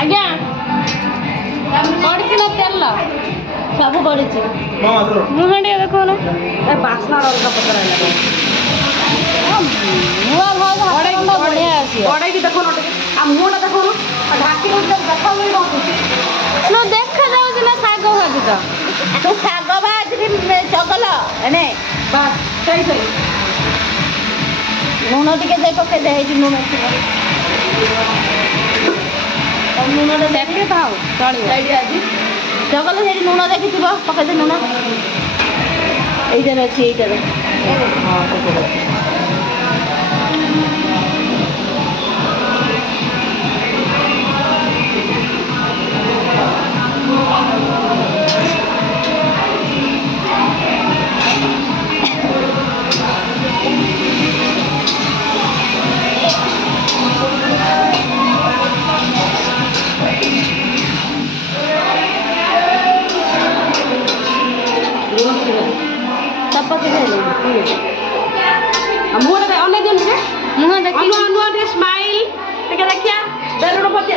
ଆଜ୍ଞା ପଡ଼ିଛି ନା ତେଲ ସବୁ ପଡ଼ିଛି ମୁହଁ ଟିକେ ଦେଖୁନ ବାସ୍ନା ଅଲଗା ପ୍ରକାର ନୂଆ ଭାଇ ବଢ଼ିଆ ଆସିବ ଗଡ଼େଇକି ଦେଖୁନ ଟିକେ ଆଉ ମୁହଁଟା ଦେଖୁନ ଢାକି ଦେଖାଉନି ନ ଦେଖାଯାଉଛି ନା ଶାଗ ଭାଜି ତ ତୁ ଶାଗ ଭାଜିବି ଚଗଲ ଏନେ ବାସ୍ ସେଇ ଲୁଣ ଟିକେ ଦେଇ ପକେଇ ଦେ ହେଇଛି ଲୁଣ ଲୁଣଟା ଦେଖି ଥାଉ ଚଳିବ ସେଇଠି ଆଜି ଚଗଲ ସେଇଠି ଲୁଣ ଦେଖିଥିବ ପକେଇଦେ ଲୁଣ ଏଇଟାରେ ଅଛି ଏଇଟାରେ ହଁ ସେଥିରେ ଅଛି ମୁହଁଟା ଅନେଇ ଦିଅନ୍ତୁ ଟିକେ ମୁହଁ ଦେଖି ନୂଆ ଟିକେ ସ୍ମାଇଲ୍ ଟିକେ ଦେଖିଆ ବେଲୁଣ ପଚେ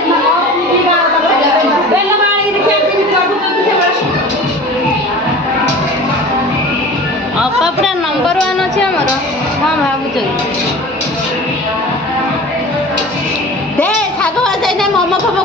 ବେଲ ମାଣିକି ଦେଖିଆ ଅପା ପୁରା ନମ୍ବର 1 ଅଛି ଆମର ହଁ ଭାବୁଛ ଦେ ଶାଗ ଭାଜା ମୋମୋ ଫୋମୋ